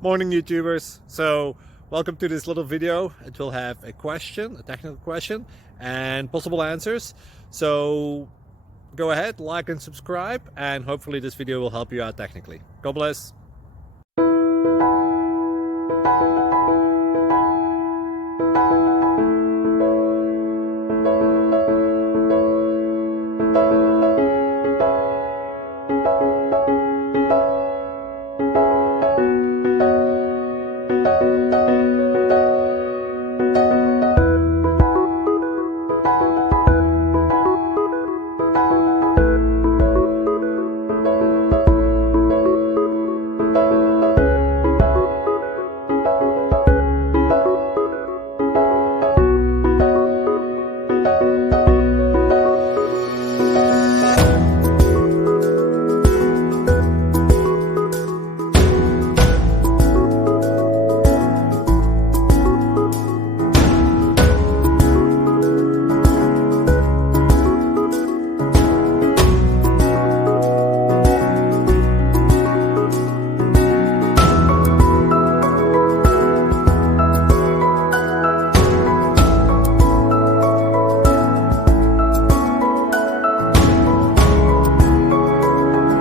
Morning, YouTubers. So welcome to this little video. It will have a question, a technical question, and possible answers. So go ahead, like and subscribe, and hopefully this video will help you out technically. God bless.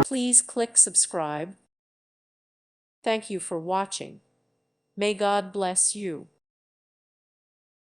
Please click subscribe. Thank you for watching. May God bless you.